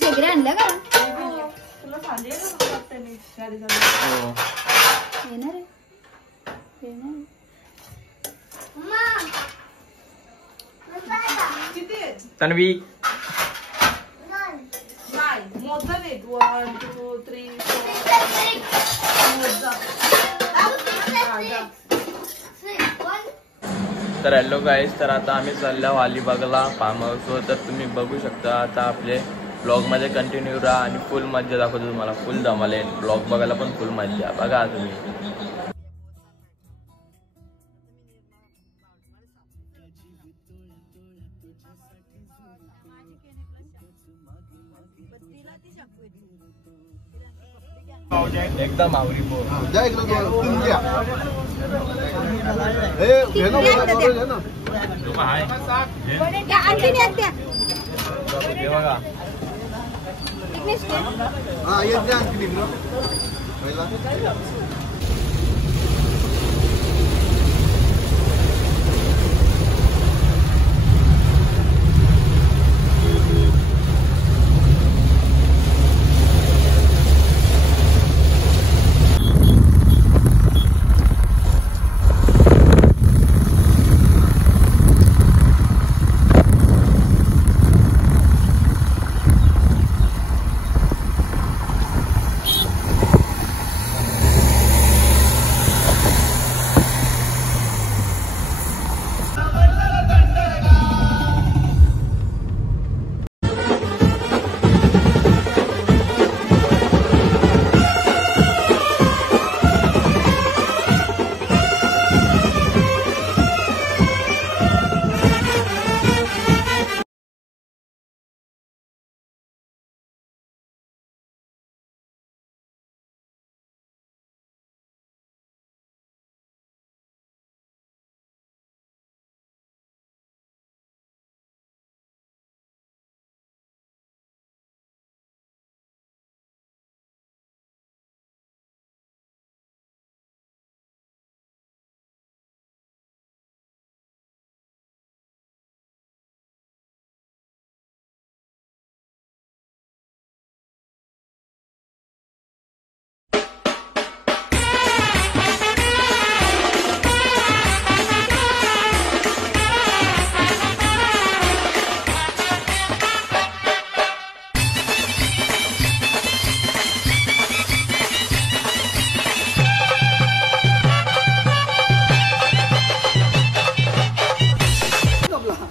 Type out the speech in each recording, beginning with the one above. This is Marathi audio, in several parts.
शेगडी आणल्या का तुला झाली ना गाडी येणार तन्वी मोजा नाही 1 2 3 तर हॅलो गाईज, तर आता आम्ही चाललो अलिबागला फार्म हाऊसवर. तर तुम्ही बघू शकता आता आपले ब्लॉगमध्ये कंटिन्यू राहा आणि फुल मजा दाखवतो तुम्हाला. फुल धमाल आहे, ब्लॉग बघायला पण फुल मजा बघा तुम्ही. एकदम आवरी बो बघा.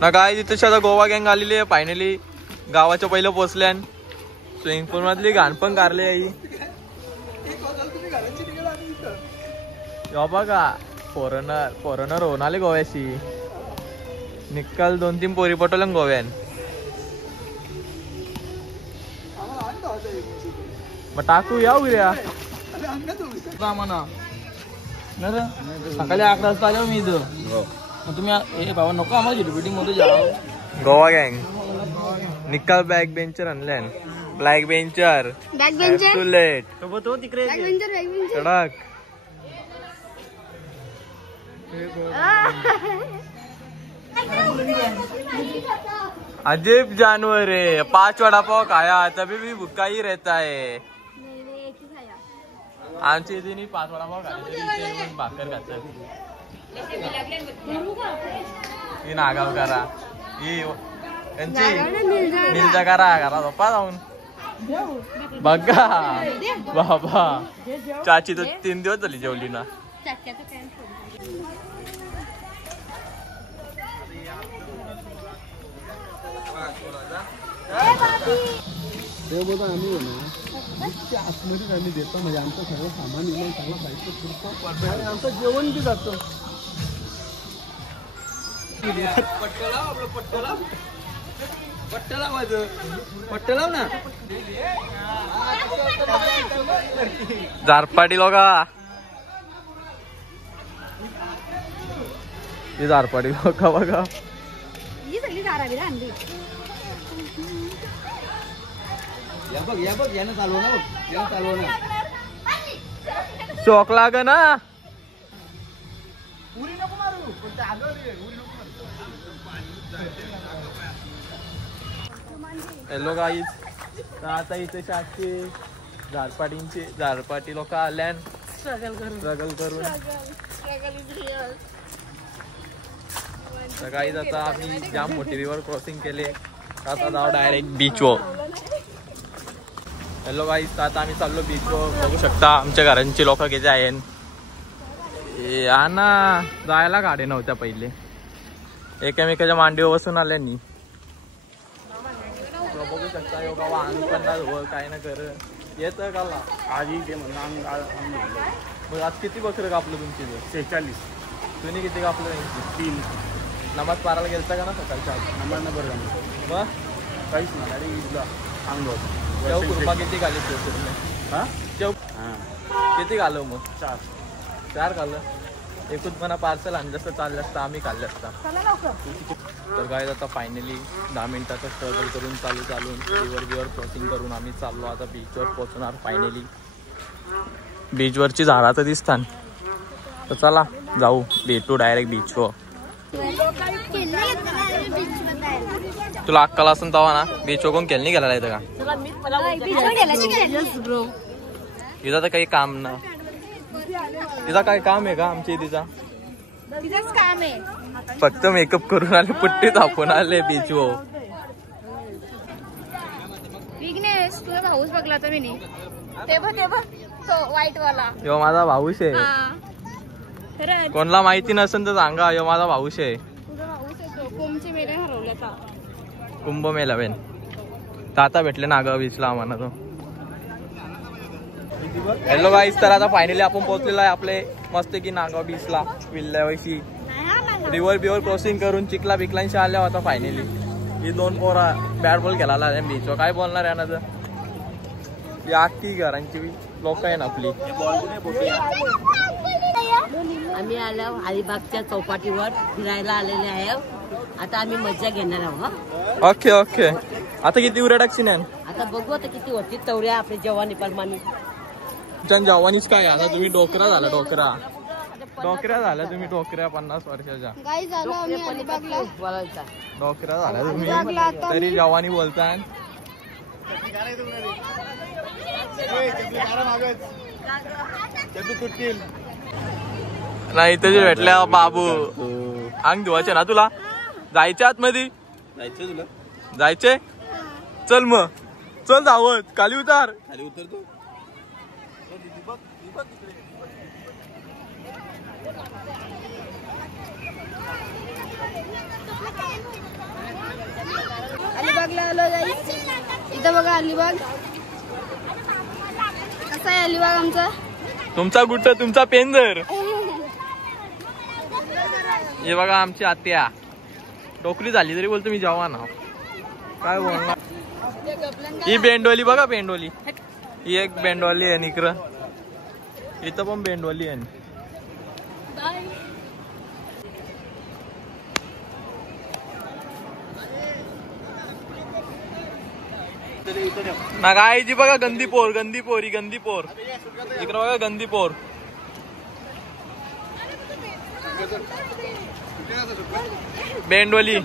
ना काय तिथे आता गोवा गँग आलेली आहे. फायनली गावाच्या पहिलं पोचल्यान. स्विमिंग पूल मधली घाण पण काढली आई. बघा फॉरेनर होऊन आले गोव्याशी. निकाल 2-3 पोरी पटवल्या गोव्यान. मग टाकू या उद्या सकाळी 11 वाजता आलो मी इथं. मग तुम्ही बाबा नको आम्हाला झिटपिटिंग मध्ये जाओ. गोवा गँग निकाल बॅक बेंचर आणल्यान. ब्लॅक बेंचर टू लेट तो तिकडे कडक. अजीब जानवर है. 5 वड़ा पाव खाया तभी भी भूखा ही रहता है. आमच्या इथे 5 वड़ा पाव खायचे भाकर खातात. ही नागाव करा ही यांची निलजा करा घरा झोपा जाऊन बघा. बाबा चाची तर 3 दिवस झाली जेवली ना. आतमध्ये आम्ही देतो म्हणजे आमचं सगळं सामान इमान सगळं साहित्य पुरतं आणि आमचं जेवण बी जातं. पट्टलाव ना झारपाटी लोका. ही झारपाटी लोका बघा. या बघ यानं चालव ना. यानं चालव ना. शॉक लाग ना. उरी नको मारू. हॅलो गाईज, तर आता इथे शाळेचे झारपाटी लोक आल्यान स्ट्रगल करून तर गाईज आता आम्ही जाम मोठी रिव्हर क्रॉसिंग केले. आता जाऊ डायरेक्ट बीचवर. हॅलो गाईज, तर आता आम्ही चाललो बीचवर. बघू शकता आमच्या घरांची लोक किती आहेत. या ना, जायला गाडी नव्हत्या पहिले, एकमेकाच्या मांडीवर बसून आल्यानी. बघू शकता योगा वाहन पण काय ना कर येत काला आधी ते मग आज किती बकरं कापलं तुमची? 46. तुम्ही किती कापलं? 3. नमाज पारायला गेलता का ना सकाळच्या? नमाज न बरं मग काहीच ना गाडी अंग कुर्मा किती घाले? किती घालव? मग 4 खाल्लं. एकूण म्हणा पार्सल आणि जसं चाललं असतं आम्ही खाल्लं असता. तर काय आता फायनली 10 मिनिटाचा स्ट्रगल करून चालून रिव्हर क्रॉसिंग करून आम्ही चाललो आता बीचवर पोहोचणार. फायनली बीचवरची झाडा तर दिसतात. तर चला जाऊ, भेटू डायरेक्ट बीचवर. तुला अक्कल असून तवा ना बीचवर कोण खेळणी गेला येतं का? इथं तर काही काम ना. तिचा काय काम आहे का? आमच्या तिचा काम आहे, फक्त मेकअप करून आले, पुट्टी तापून आले बीचवर. विघ्नेश तुझा भाऊच बघला तर मी ते बघ तो व्हाईट वाला. यो माझा भाऊश आहे. कोणाला माहिती नसेल तर सांगा, यो माझा भाऊश आहे. तुझा भाऊच आहे तो. कुंभचे मेले हरवल्याचा कुंभमेला बेन ताता भेटले नागाव बीचला आम्हाला तो. हॅलो गाईज, तर आता फायनली आपण पोहोचलेलो आहे आपले मस्त की नागाव बीचला. विल्ल्यावशी रिव्हर क्रॉसिंग करून चिखला बिकलांशी आल्या होता. फायनली ही 2 पोरा बॅट बॉल खेळायला आल्या बीचवर. काय बोलणार आहे ना, तर अख्खी घरांची लोक आहे ना आपली. आम्ही आलो अलिबागच्या चौपाटीवर फिरायला आलेले आहे. आता आम्ही मजा घेणार आहोत. Okay okay. आता किती उड्या टाकशील? आता बघू आता किती होती तेवढ्या आपल्या जवानी प्रमाणे. जवानीच काय आता तुम्ही डोकरा झाला. डोकऱ्या झाल्या तुम्ही. डोकऱ्या 50 वर्षाच्या गाई झालं आम्ही अलिबागला. बोलायचा डोकऱ्या झाल्या तुम्ही, तरी जवानी बोलताय. नाही तुझे भेटल्या बाबू अंग धुवायचे ना तुला. जायच्या आतमध्ये जायचे. चल मग चल धावत खाली उतरतो. अलिबागला आलो गाईस. इथं बघा अलिबाग कसा आहे. अलिबाग आमचा. तुमचा गुट्ट, तुमचा पेंजर. हे बघा आमची आत्या टोकली झाली तरी बोलतो मी जवान आहो. काय बोलणार. ही बेंडोली बघा, बेंडोली ही एक बेंडोली आहे इकडं. इथं पण बेंडोली आहे. ना काय जी बघा गंदीपोर इकडं बघा गंदीपोर. बेंडोली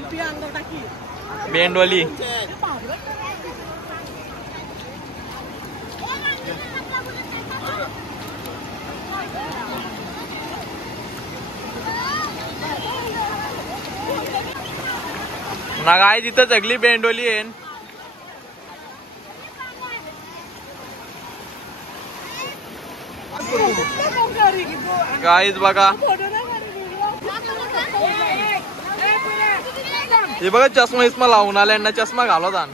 ना काय तिथं सगळी बेंडोली आहे. गाईज बघा हे बघा चष्मा लावून आल्या यांना. चष्मा घालत आण.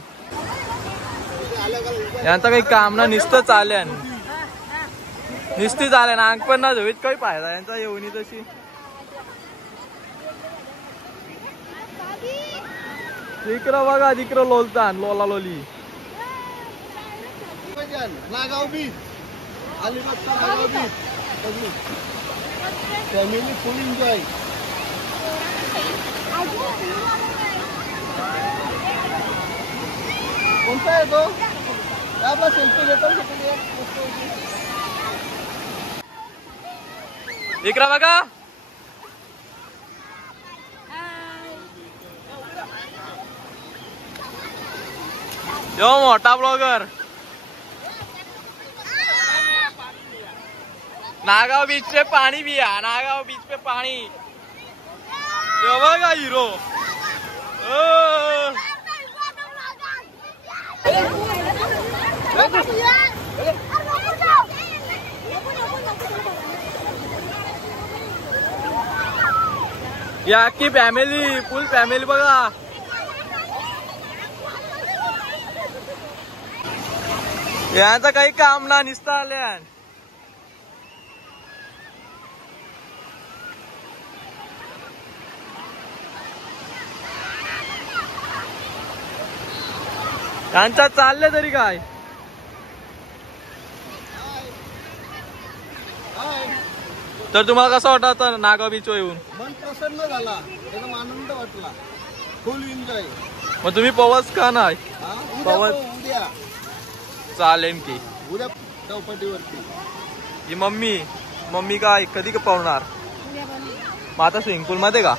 यांचं काही काम ना नुसतं चाल्यान. नुसती चाल्यान अंग पण ना झोवीत काही फायदा यांचा येऊन तशी. इकडं बघा तिकडं लोलतान लोला लोली. नागाव बीच, अलिबागचा नागाव बीच. फॅमिली फुल एन्जॉय. कोणता आहे तो? आपला सेल्फी घेतो. इकडं बघा यो मोठा ब्लॉगर नागाव बीच पे पानी भी है, नागाव बीच पे पानी। यो बघा हिरो। या अख्खी फॅमिली, फुल फॅमिली बघा। यांचं काही काम ना निसता आल्या। त्यांचा चालले तरी काय। तर तुम्हाला कसं वाटतं नागाव बीच येऊन? मन प्रसन्न झाला, एकदम आनंद वाटला, फुल एन्जॉय। मग तुम्ही पवस का नाही? पवस उद्या चालेल की उद्या चौपाटीवरती। ही मम्मी काय कधी का पवणार? मग आता स्विमिंग पूल मध्ये का?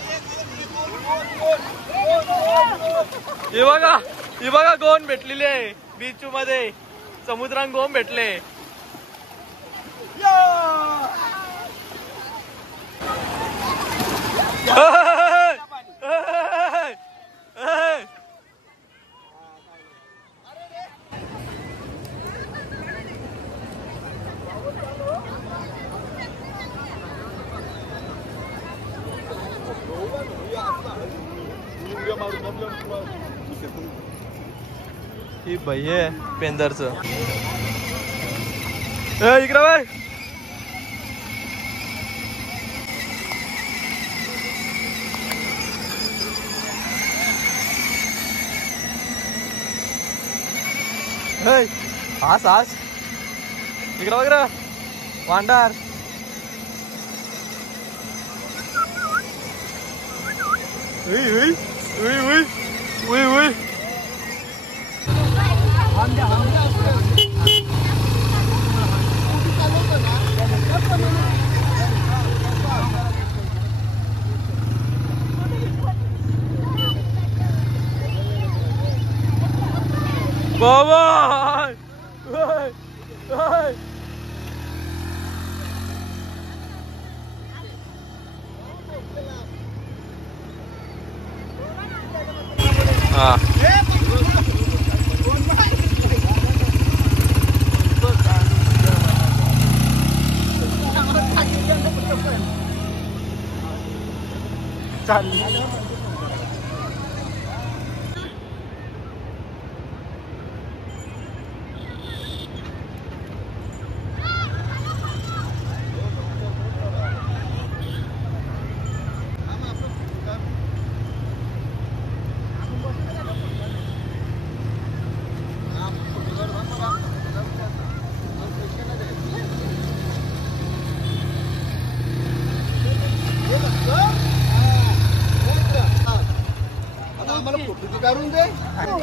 हे बघा गोन भेटलेले आहे बीच मध्ये, समुद्रात गोन भेटले। ही बाई आहे पेंदरच। इकडे बाय हास इकडे बघ वांडार। बाबा हाँ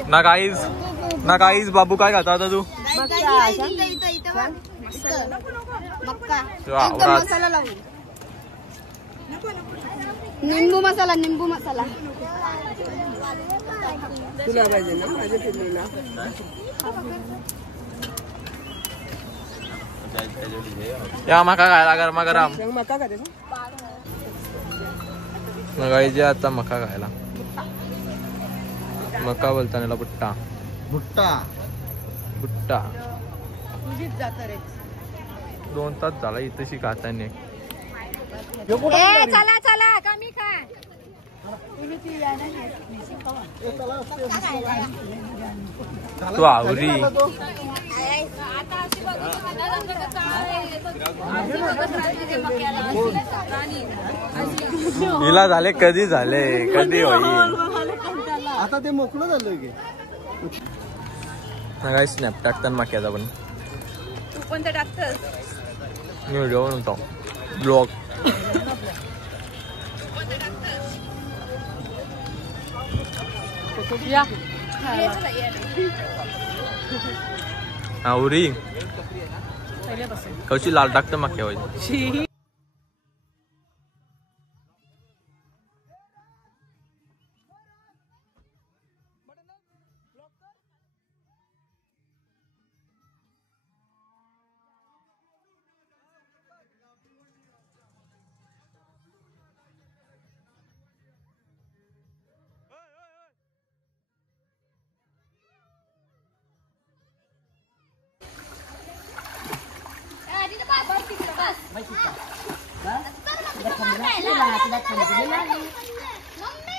ना गाईज बाबू काय खाता आता तू? निंबू मसाला तुला पाहिजे ना माझ्या पिल्लूला? या मका खायला गरमा गरम मका का गाईजे आता मका खायला। मका बोलता त्याला बुट्टा भुट्टा बुट्टा। 2 तास झाला इथशी खाताने। चला चला कमी खा। तू आवरी हिला झाले कधी होईल आता ते मोकळं झालं की काय स्नॅप टाकताना माक्याचा पण तू पण ते टाकतस? मी व्हिडिओ बनवतो ब्लॉग। आवरी कशी लाल टाकतं माक्या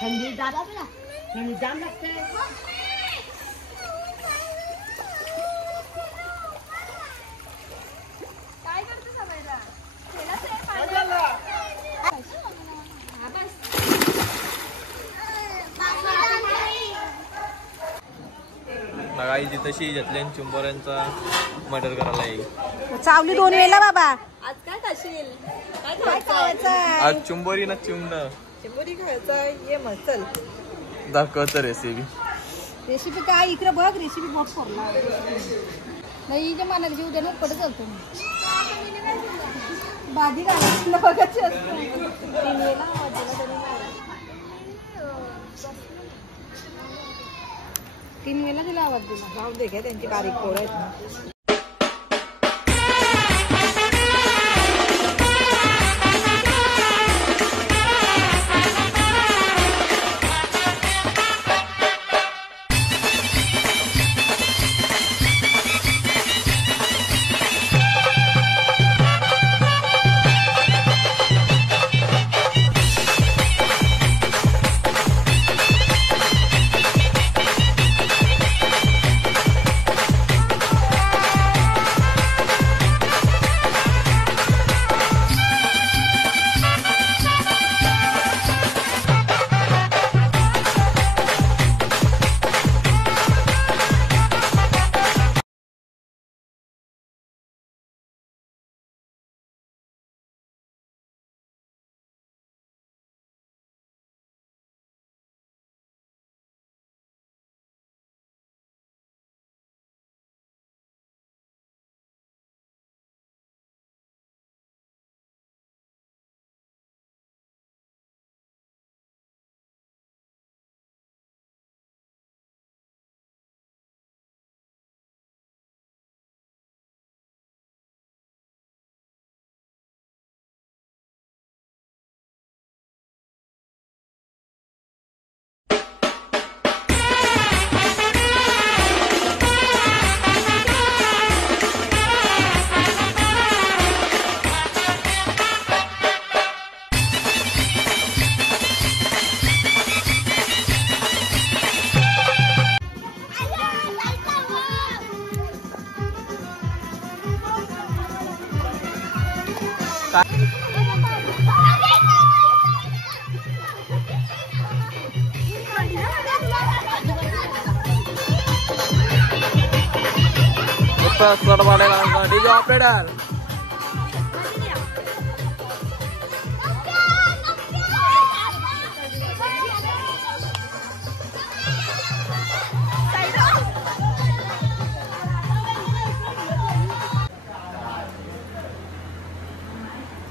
थंडी जाम लागते. काय करते सगळ्याला नगाई तशी घेतल्यान चिंबोऱ्यांचा मर्डर करायला येईल. चावली 2 वेळेला बाबा. आज काय खाशील? काय खायचं? आज चिंबोरी ना चिमण चिंबोरी खायचं ये मग चल. दाखवत रेसिपी. रेसिपी काय इकडे बघ. रेसिपी बघ करला नाही जे मनाला जीव देणार कुठे चालतो बाधी घालायला बघायची असते. 3 वेळा तिला आवाज दिला. जाऊ दे घ्या त्यांची बारीक पोरं आहेत ना. डीजे ऑपरेटर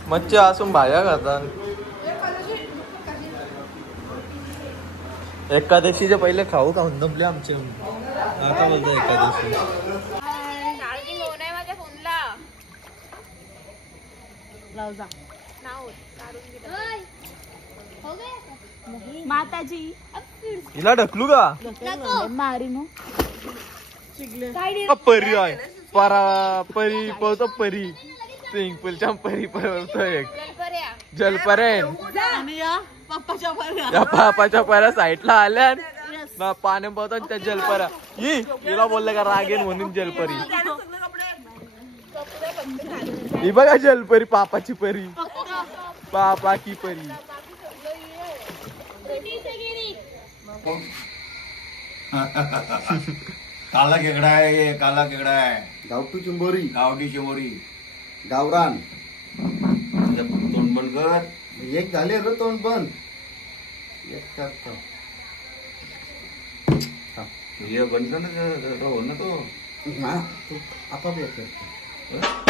मच्छी असून भाज्या खातात. एकादशीचे पहिले खाऊ खाऊन दमले आमचे. आता बोलतो एकादशी चार्जिंग हो नाही माझ्या फोनला. माताजी हिला ढकलू का मारी नो परी आहे. परी पळतो परी. स्विमिंग पूलच्या परी पळतो एक जलपरेन. त्या पापाच्या पऱ्या साईडला आल्या ना पाणी पळतो त्या जलपऱ्या. हिला बोलले का रागेन म्हणून जलपरी. ही बघा जलपरी पापाची परी. पापा की परी. काला केकडा आहे. काला केकडा आहे. गावठी चिंबोरी, गावठी चिंबोरी, गावरान. तोंड बंद कर. एक झाले रे तोंड बंद. एक करतो. हे बंद कर ना तो. हा, तू आता बी एक करतो.